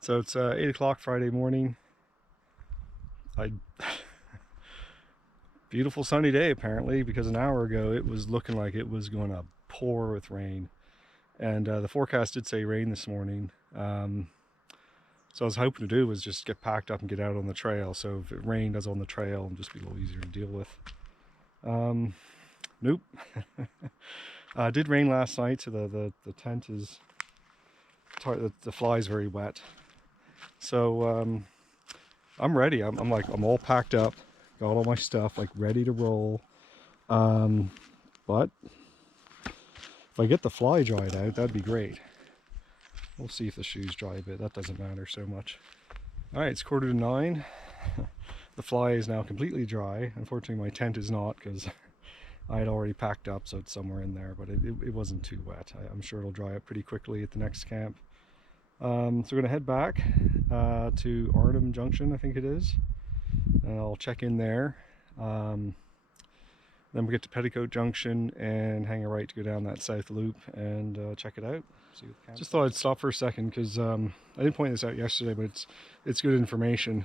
So it's 8 o'clock Friday morning. Beautiful sunny day apparently, because an hour ago it was looking like it was going to pour with rain. And the forecast did say rain this morning. So I was hoping to do was just get packed up and get out on the trail. So if it rained, I was on the trail and just be a little easier to deal with. Nope. It did rain last night, so the tent is, the fly is very wet. So I'm ready. I'm all packed up, got all my stuff like ready to roll. But if I get the fly dried out, that'd be great. We'll see if the shoes dry a bit. That doesn't matter so much. All right, it's 8:45. The fly is now completely dry. Unfortunately, my tent is not, because I had already packed up, so it's somewhere in there, but it wasn't too wet. I'm sure it'll dry up pretty quickly at the next camp. So we're gonna head back to Arnhem Junction, I think it is, and I'll check in there. Then we get to Petticoat Junction and hang a right to go down that south loop and check it out. See what the camp. Just thought I'd stop for a second because I didn't point this out yesterday, but it's good information.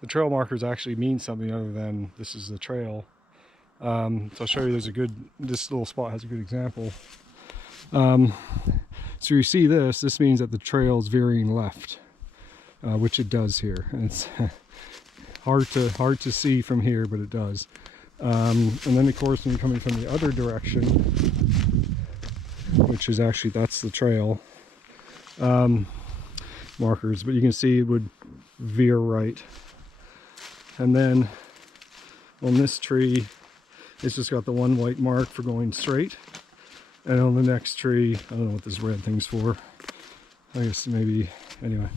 The trail markers actually mean something other than this is the trail. So I'll show you. This little spot has a good example. So you see this means that the trail is veering left, which it does here. And it's hard to see from here, but it does. And then of course when you're coming from the other direction, which is actually, that's the trail markers, but you can see it would veer right. And then on this tree, it's just got the one white mark for going straight. And on the next tree, I don't know what this red thing's for. I guess maybe, anyway,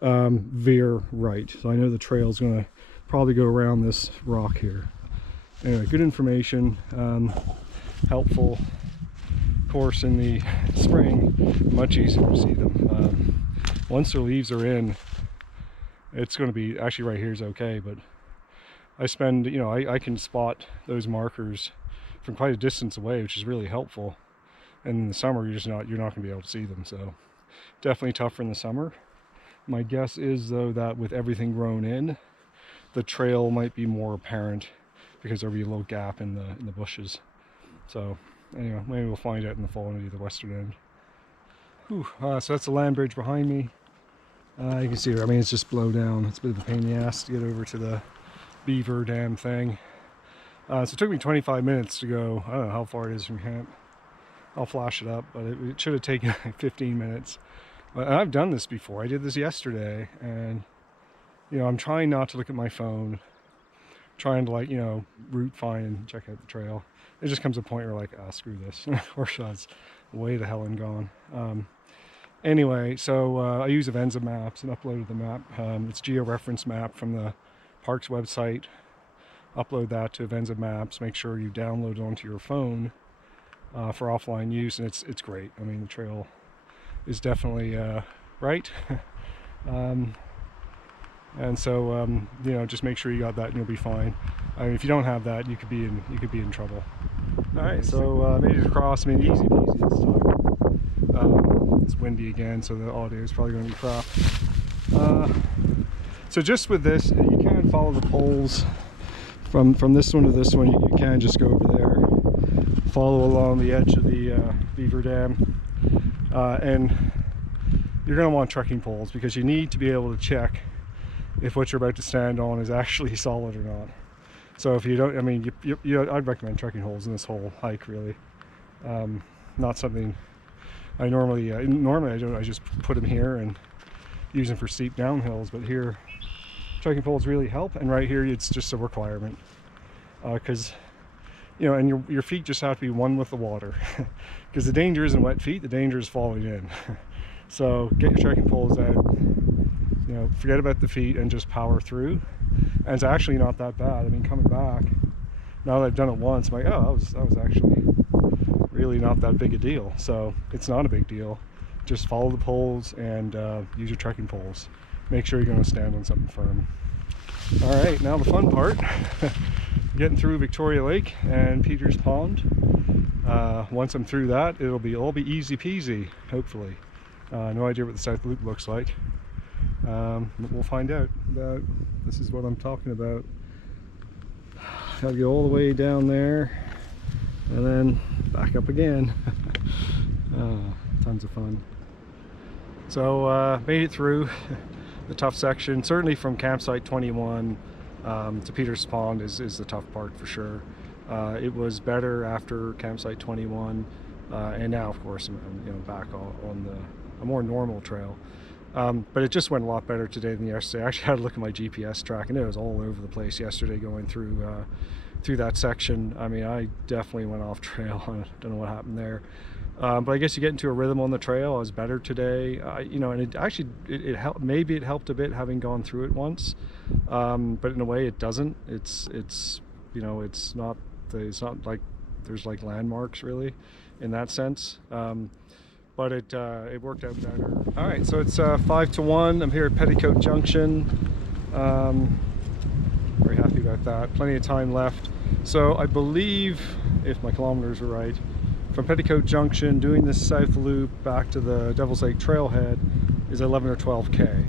veer right. So I know the trail's gonna probably go around this rock here. Anyway, good information, helpful. Of course, in the spring, much easier to see them. Once their leaves are in, it's going to be, actually right here is okay, but I spend, I can spot those markers from quite a distance away, which is really helpful. And in the summer, you're not going to be able to see them, so definitely tougher in the summer. My guess is, though, that with everything grown in, the trail might be more apparent because there'll be a little gap in the bushes. So anyway, maybe we'll find out in the fall, maybe the western end. Whew, so that's the land bridge behind me. You can see, it's just blow down. It's a bit of a pain in the ass to get over to the beaver dam thing. So it took me 25 minutes to go. I don't know how far it is from camp. I'll flash it up, but it should have taken like 15 minutes. But I've done this before. I did this yesterday, and I'm trying not to look at my phone, trying to route find and check out the trail. It just comes to a point where screw this. Or shots way the hell and gone. Anyway, so I use Avenza Maps and uploaded the map. It's geo-reference map from the park's website. Upload that to Avenza Maps. Make sure you download it onto your phone for offline use, and it's great. The trail is definitely right. And so just make sure you got that and you'll be fine. If you don't have that, you could be in trouble. All right, so made it across. Easy peasy this time. It's windy again, so the audio is probably going to be crap. So just with this, you can follow the poles from this one to this one. You can just go over there, follow along the edge of the beaver dam, and you're going to want trekking poles because you need to be able to check if what you're about to stand on is actually solid or not. So if you don't, I'd recommend trekking poles in this whole hike, really. Not something I normally I don't. I just put them here and use them for steep downhills, but here trekking poles really help. And right here, it's just a requirement because and your feet just have to be one with the water because the danger isn't wet feet, the danger is falling in. So get your trekking poles out, forget about the feet and just power through. And it's actually not that bad. Coming back, now that I've done it once, I'm like, oh, that was actually really not that big a deal. So it's not a big deal. Just follow the poles and use your trekking poles. Make sure you're going to stand on something firm. All right, now the fun part. Getting through Victoria Lake and Peters Pond. Once I'm through that, it'll all be easy peasy, hopefully. No idea what the South Loop looks like. We'll find out. This is what I'm talking about. Gotta go all the way down there and then back up again. Tons of fun. So made it through the tough section. Certainly from campsite 21 to Peter's Pond is the tough part for sure. It was better after campsite 21, and now of course I'm back on a more normal trail. But it just went a lot better today than yesterday. I actually had to look at my GPS track, and it was all over the place yesterday going through that section. I mean, I definitely went off trail. I don't know what happened there. But I guess you get into a rhythm on the trail. I was better today, and it actually it helped. Maybe it helped a bit having gone through it once, but in a way it doesn't. It's it's not like there's like landmarks really in that sense. But it worked out better. All right, so it's 5 to 1. I'm here at Petticoat Junction. Very happy about that. Plenty of time left. So I believe, if my kilometers are right, from Petticoat Junction doing this south loop back to the Devil's Lake Trailhead is 11 or 12k.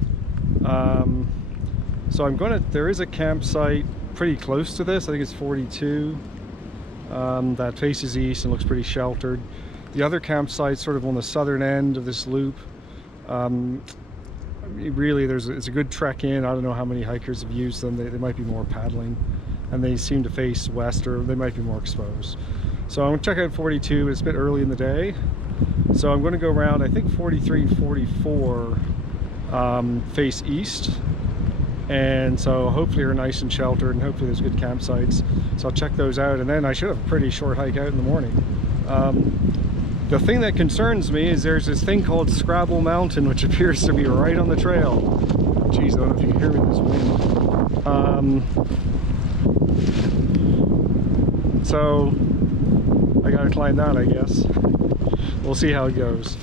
So there is a campsite pretty close to this. I think it's 42. That faces east and looks pretty sheltered. The other campsite sort of on the southern end of this loop. Really, it's a good trek in. I don't know how many hikers have used them. They might be more paddling, and they seem to face west, or they might be more exposed. So I'm going to check out 42. It's a bit early in the day, so I'm going to go around. I think 43 and 44 face east, and so hopefully they're nice and sheltered, and hopefully there's good campsites. So I'll check those out, and then I should have a pretty short hike out in the morning. The thing that concerns me is there's this thing called Scrabble Mountain, which appears to be right on the trail. Jeez, I don't know if you can hear me in this wind. So I gotta climb that, I guess. We'll see how it goes.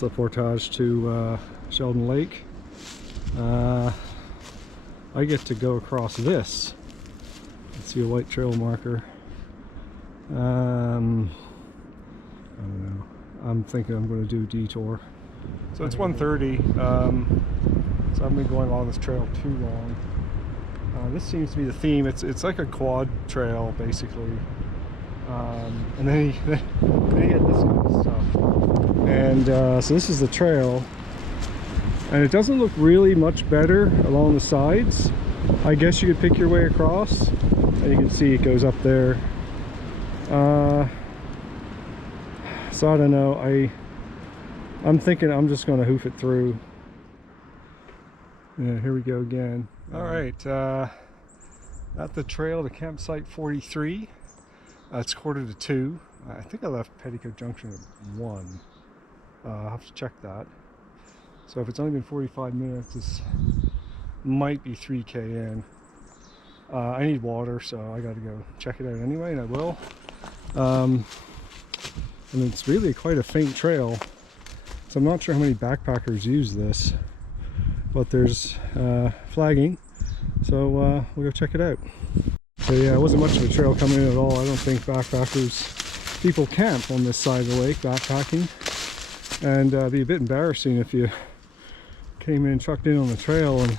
The portage to Sheldon Lake. I get to go across this. Let's see a white trail marker. I don't know. I'm thinking I'm going to do a detour. So it's 1:30. So I've been going along this trail too long. This seems to be the theme. It's like a quad trail basically. And then you get this kind of stuff. And so this is the trail, and it doesn't look really much better along the sides. I guess you could pick your way across, and you can see it goes up there. So I don't know. I'm thinking I'm just going to hoof it through. Yeah, here we go again. All right, at the trail to campsite 43. It's 1:45. I think I left Petticoat Junction at 1. I'll have to check that. So if it's only been 45 minutes, this might be 3k in. I need water, so I gotta go check it out anyway, and I will. And it's really quite a faint trail, so I'm not sure how many backpackers use this, but there's flagging, so we'll go check it out. So yeah, it wasn't much of a trail coming in at all. I don't think people camp on this side of the lake backpacking, and it'd be a bit embarrassing if you came in, trucked in on the trail, and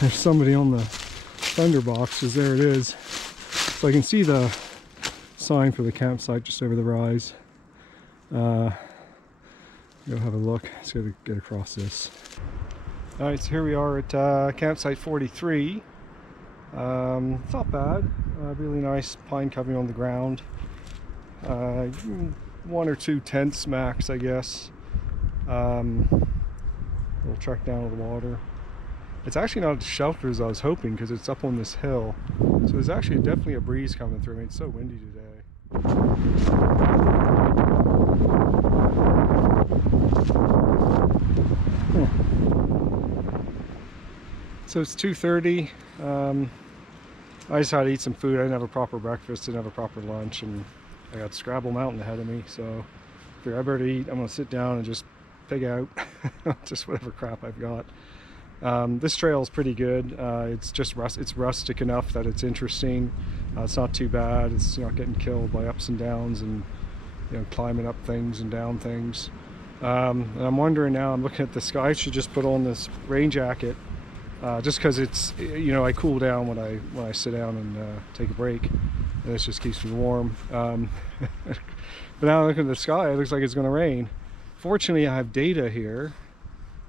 there's somebody on the thunder box, because there it is. So I can see the sign for the campsite just over the rise. Go have a look. Let's go get across this. All right, so here we are at campsite 43. It's not bad. Really nice pine covering on the ground. 1 or 2 tents max, I guess. We'll trek down to the water. It's actually not as sheltered as I was hoping, because it's up on this hill. So there's actually definitely a breeze coming through. I mean, it's so windy today. So it's 2:30. I just had to eat some food. I didn't have a proper breakfast, didn't have a proper lunch, and I got Scrabble Mountain ahead of me, so I figured I better eat. I'm gonna sit down and just pig out just whatever crap I've got. This trail is pretty good. It's just it's rustic enough that it's interesting. It's not too bad. It's not getting killed by ups and downs and climbing up things and down things. And I'm wondering now, I'm looking at the sky, I should just put on this rain jacket just because it's, I cool down when I sit down and take a break, and this just keeps me warm. But now looking at the sky, it looks like it's going to rain. Fortunately, I have data here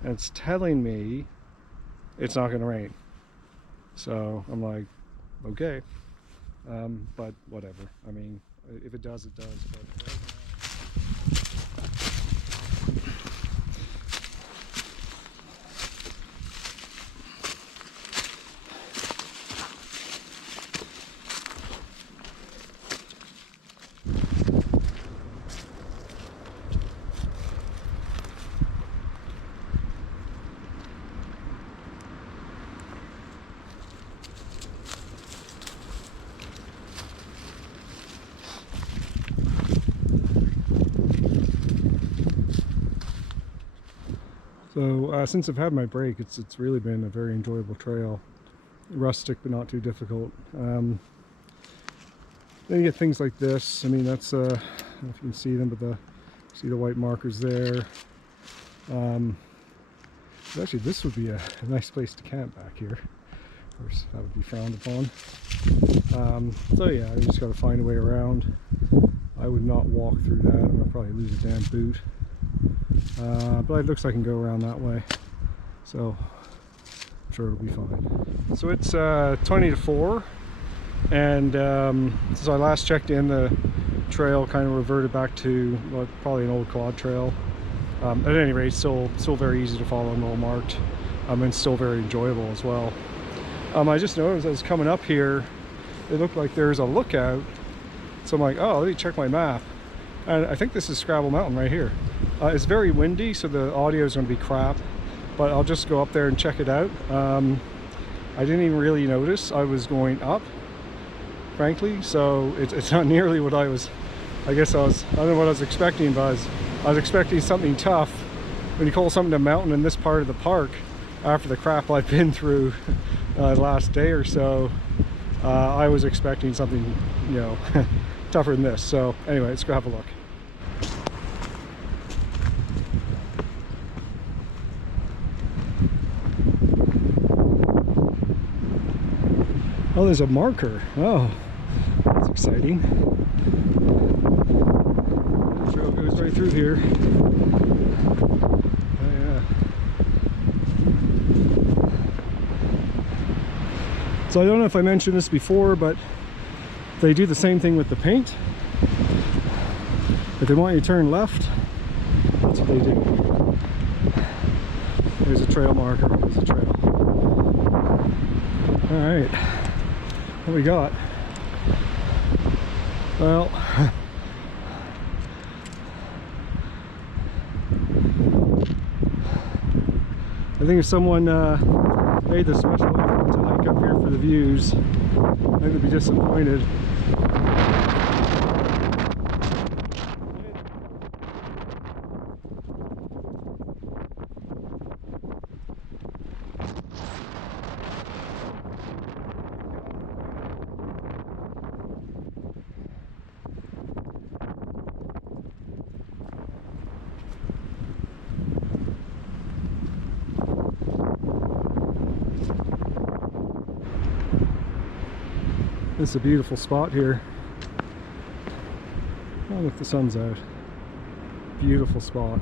and it's telling me it's not going to rain, so I'm like, okay, but whatever. I mean, if it does, it does. But right now, so since I've had my break, it's really been a very enjoyable trail. Rustic, but not too difficult. Then you get things like this. I mean, that's I don't know if you can see them, but see the white markers there. Actually, this would be a nice place to camp back here. Of course, that would be frowned upon. So yeah, I just got to find a way around. I would not walk through that. I'm gonna probably lose a damn boot. But it looks like I can go around that way, so I'm sure it'll be fine. So it's 20 to 4, and since I last checked in, the trail kind of reverted back to probably an old quad trail. At any rate, still very easy to follow and well marked, and still very enjoyable as well. I just noticed as I was coming up here, it looked like there's a lookout, so I'm like, oh, let me check my map. And I think this is Scrabble Mountain right here. It's very windy, so the audio is going to be crap, but I'll just go up there and check it out. I didn't even really notice I was going up, frankly, so it's not nearly what I was, I don't know what I was expecting, but I was expecting something tough. When you call something a mountain in this part of the park, after the crap I've been through the last day or so, I was expecting something, tougher than this. So anyway, let's go have a look. Oh, there's a marker. Oh, that's exciting. The trail goes right through here. Oh yeah. So I don't know if I mentioned this before, but they do the same thing with the paint. If they want you to turn left, that's what they do. There's a trail marker. There's a trail. All right. What we got? Well, I think if someone made the special effort to hike up here for the views, they would be disappointed. This is a beautiful spot here. Oh, look, the sun's out. Beautiful spot.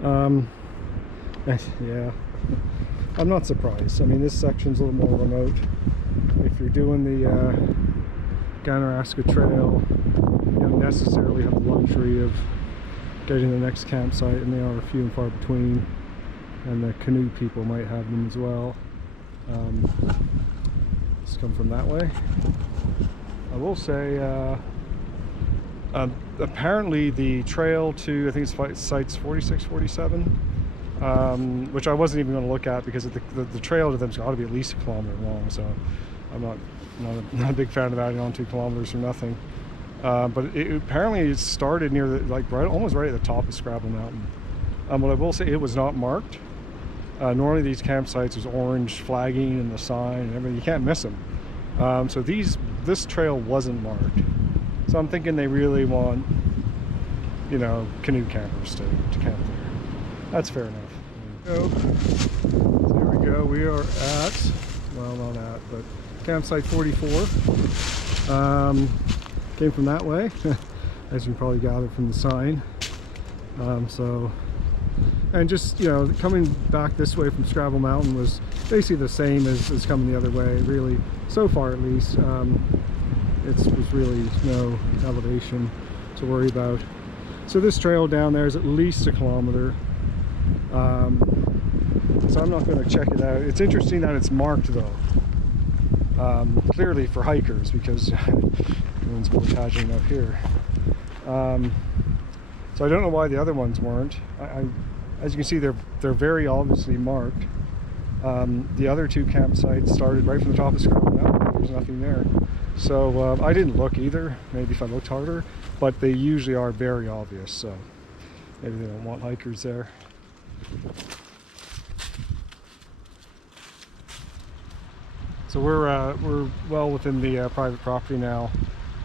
Yeah, I'm not surprised. I mean, this section's a little more remote. If you're doing the Ganaraska Trail, you don't necessarily have the luxury of getting to the next campsite, and they are few and far between. And the canoe people might have them as well. Let's come from that way. I will say, apparently the trail to, I think it's sites 46, 47, which I wasn't even going to look at because the trail to them's got to be at least a kilometer long, so I'm not a big fan of adding on 2 kilometers or nothing. But apparently it started near almost right at the top of Scrabble Mountain. What I will say, it was not marked. Normally these campsites, there's orange flagging and the sign and everything. You can't miss them. So this trail wasn't marked. So I'm thinking they really want, you know, canoe campers to camp there. That's fair enough. So there we go. We are at, well, not at, but campsite 44. Came from that way, as you can probably gather from the sign. And just, you know, coming back this way from Scrabble Mountain was basically the same as coming the other way, really, so far at least. It was really no elevation to worry about. So this trail down there is at least 1 kilometer. So I'm not going to check it out. It's interesting that it's marked though, clearly for hikers, because everyone's portaging up here. So I don't know why the other ones weren't. As you can see, they're very obviously marked. The other 2 campsites started right from the top of Scrabble Mountain. There's nothing there. So I didn't look either. Maybe if I looked harder, but they usually are very obvious. So maybe they don't want hikers there. So we're well within the private property now.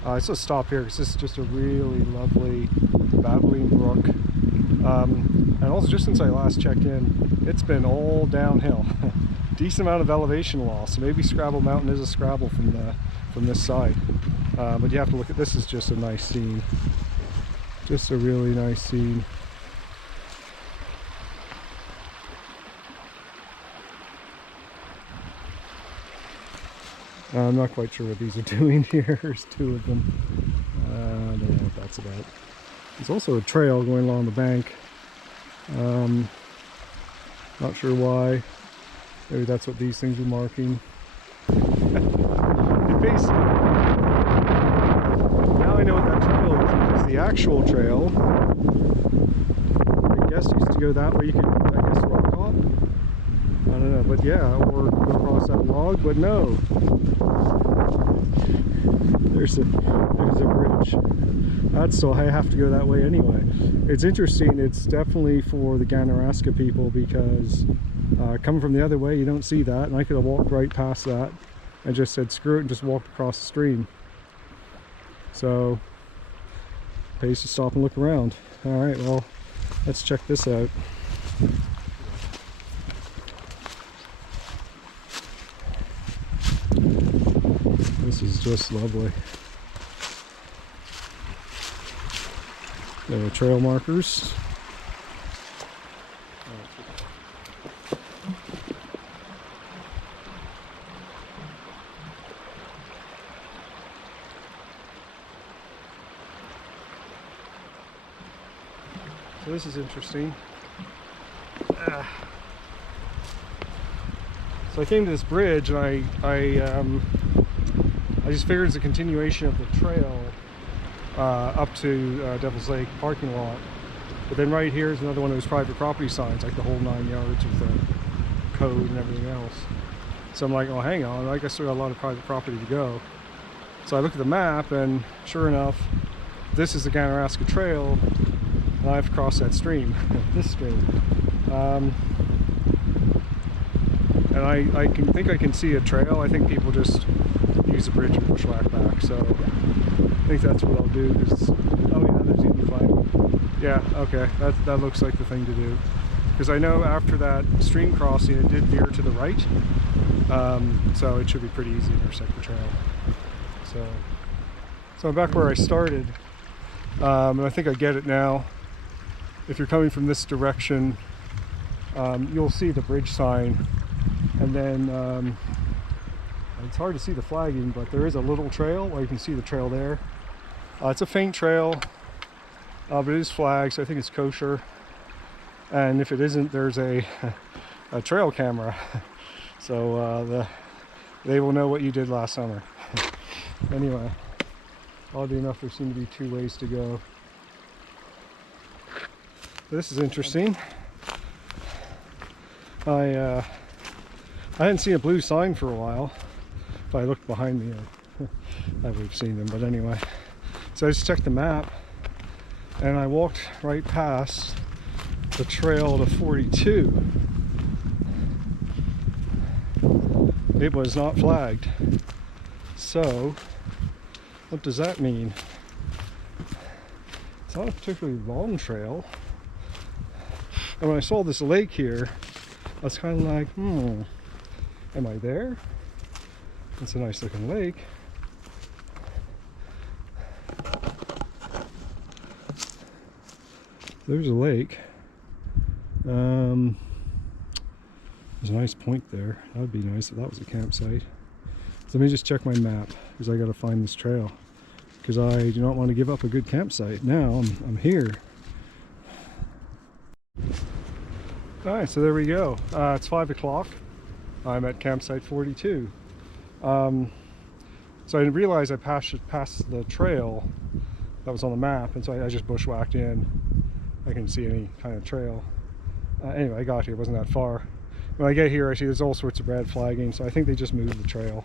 Let's just stop here because this is just a really lovely babbling brook. And also, just since I last checked in, it's been all downhill. Decent amount of elevation loss. So maybe Scrabble Mountain is a Scrabble from this side. But you have to look at this. Is just a nice scene. Just a really nice scene. I'm not quite sure what these are doing here. There's 2 of them. I don't know what that's about. There's also a trail going along the bank. Not sure why. Maybe that's what these things are marking. It basically, now I know what that trail is, because the actual trail, I guess, used to go that way. You could, I guess, rock off. I don't know, but yeah, or go across that log, but no. There's a bridge. So I have to go that way anyway. It's interesting. It's definitely for the Ganaraska people, because coming from the other way, you don't see that, and I could have walked right past that and just said screw it and just walked across the stream. So pays to stop and look around. All right, well, let's check this out. This is just lovely. There are trail markers. So this is interesting. So I came to this bridge, and I just figured it's a continuation of the trail up to Devil's Lake parking lot. But then right here is another one of those private property signs, like the whole 9 yards with the code and everything else. So I'm like, oh, hang on, I guess we got a lot of private property to go. So I look at the map, and sure enough, this is the Ganaraska Trail, and I have to cross that stream, this stream. And I think I can see a trail. I think people just use the bridge and bushwhack back. So I think that's what I'll do. Cause, oh yeah, there's even flying. Yeah, okay, that looks like the thing to do. Because I know after that stream crossing, it did veer to the right. So it should be pretty easy to intersect the trail. So I'm back where I started. And I think I get it now. If you're coming from this direction, you'll see the bridge sign. And then it's hard to see the flagging, but there is a little trail where you can see the trail there. It's a faint trail, but it is flagged, so I think it's kosher. And if it isn't, there's a trail camera, so they will know what you did last summer. Anyway, oddly enough, there seem to be 2 ways to go. This is interesting. I hadn't seen a blue sign for a while. If I looked behind me, I would have seen them, but anyway. So I just checked the map, and I walked right past the trail to 42. it was not flagged. So what does that mean? It's not a particularly long trail. And when I saw this lake here, I was kind of like, am I there? It's a nice looking lake. There's a lake. There's a nice point there. That would be nice if that was a campsite. So let me just check my map, because I got to find this trail, because I do not want to give up a good campsite. Now I'm here. Alright, so there we go. It's 5 o'clock. I'm at campsite 42. So I didn't realize I passed the trail that was on the map, and so I just bushwhacked in. I couldn't see any kind of trail. Anyway, I got here, it wasn't that far. When I get here, I see there's all sorts of red flagging, so I think they just moved the trail.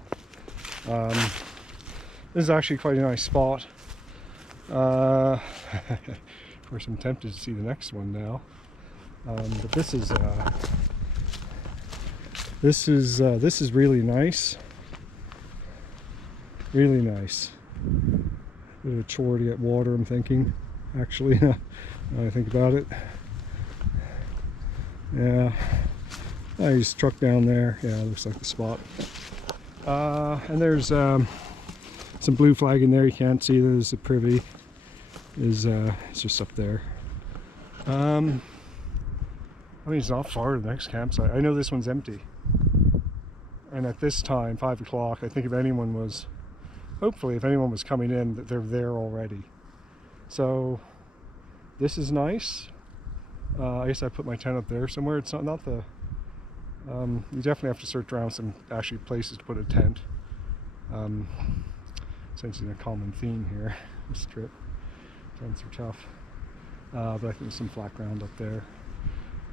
This is actually quite a nice spot. Of course, I'm tempted to see the next one now. But this is really nice. Really nice. Bit of a chore to get water, I'm thinking. Actually, now I think about it. Yeah. I just truck down there. Yeah, it looks like the spot. And there's some blue flag in there. You can't see. There's a privy. It's just up there. I mean, it's not far to the next campsite. I know this one's empty. And at this time, 5 o'clock, I think if anyone was, hopefully if anyone was coming in, that they're there already. So this is nice. I guess I put my tent up there somewhere. It's not the, you definitely have to search around some actually places to put a tent. Sensing a common theme here, this trip. Tents are tough. But I think there's some flat ground up there.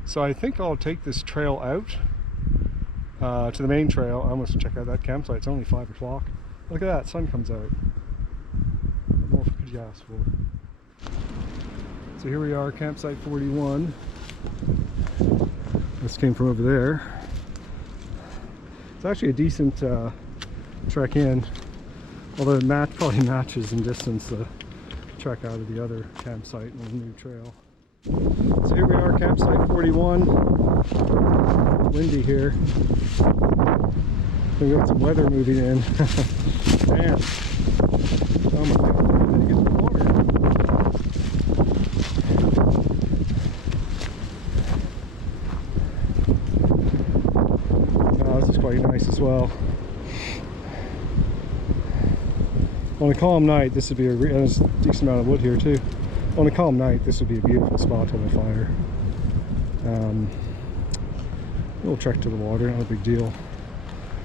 So I think I'll take this trail out to the main trail. I almost check out that campsite. It's only 5 o'clock. Look at that, sun comes out. What more could you ask for? So here we are, campsite 41. This came from over there. It's actually a decent trek in, although it probably matches in distance the trek out of the other campsite and the new trail. So here we are, campsite 41. Windy here. We got some weather moving in. Man. Oh my god, where did they get the water? Oh, this is quite nice as well. On a calm night, this would be there's a decent amount of wood here too. On a calm night, this would be a beautiful spot on the fire. A little trek to the water, not a big deal.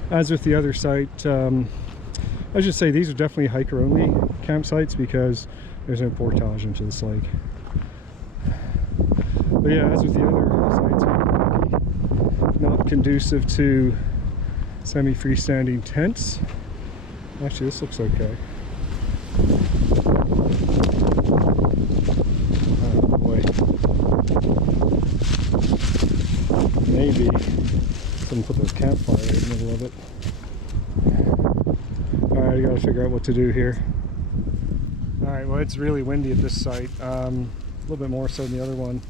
As with the other site, I should say these are definitely hiker-only campsites because there's no portage into this lake. But yeah, as with the other sites, not conducive to semi-freestanding tents. Actually, this looks okay. Oh boy. Maybe someone put their campfire in the middle of it. Alright, I gotta figure out what to do here. Alright, well, it's really windy at this site. A little bit more so than the other one.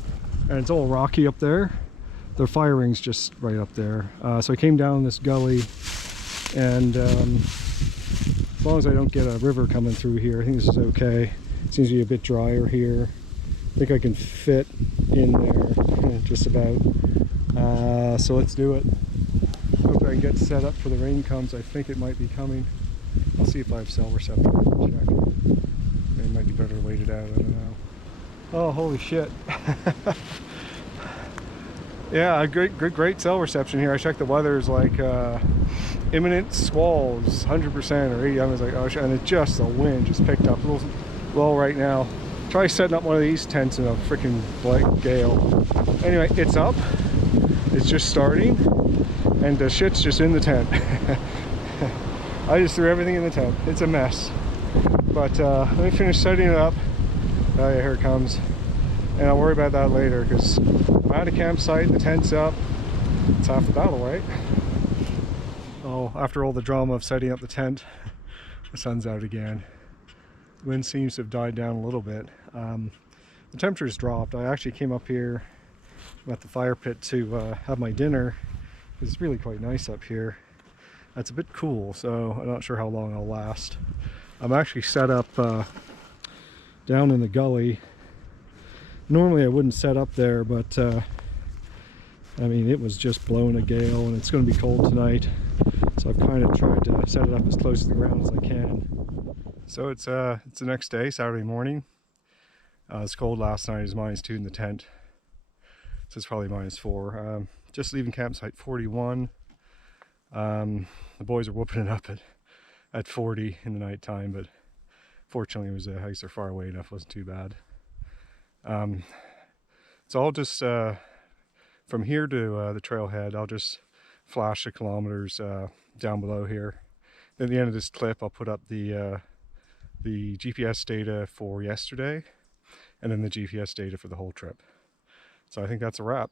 And it's all rocky up there. The fire ring's just right up there. So I came down this gully, and as long as I don't get a river coming through here, I think this is okay. It seems to be a bit drier here. I think I can fit in there just about. So let's do it. Hope I can get set up for the rain comes. I think it might be coming. I'll see if I have cell reception. Check. It might be better to wait it out. I don't know. Oh, holy shit. Yeah, great cell reception here. I checked the weather is like imminent squalls, 100% or 80. I was like, oh shit, and it just, the wind just picked up a little low right now. Try setting up one of these tents in a freaking gale. Anyway, it's up. It's just starting, and the shit's just in the tent. I just threw everything in the tent. It's a mess. But let me finish setting it up. Oh yeah, here it comes. And I'll worry about that later, because I'm at a campsite, the tent's up. It's half the battle, right? Oh, after all the drama of setting up the tent, the sun's out again. The wind seems to have died down a little bit. The temperature's dropped. I actually came up here at the fire pit to have my dinner. It's really quite nice up here. It's a bit cool, so I'm not sure how long I'll last. I'm actually set up down in the gully. Normally I wouldn't set up there, but I mean, it was just blowing a gale and it's going to be cold tonight. So I've kind of tried to set it up as close to the ground as I can. So it's the next day, Saturday morning. It's cold last night. It was -2 in the tent. So it's probably -4. Just leaving campsite 41. The boys are whooping it up at 40 in the nighttime, but fortunately it was I guess they're far away enough, it wasn't too bad. So I'll just from here to the trailhead, I'll just flash the kilometers down below here. Then at the end of this clip, I'll put up the GPS data for yesterday, and then the GPS data for the whole trip. So I think that's a wrap.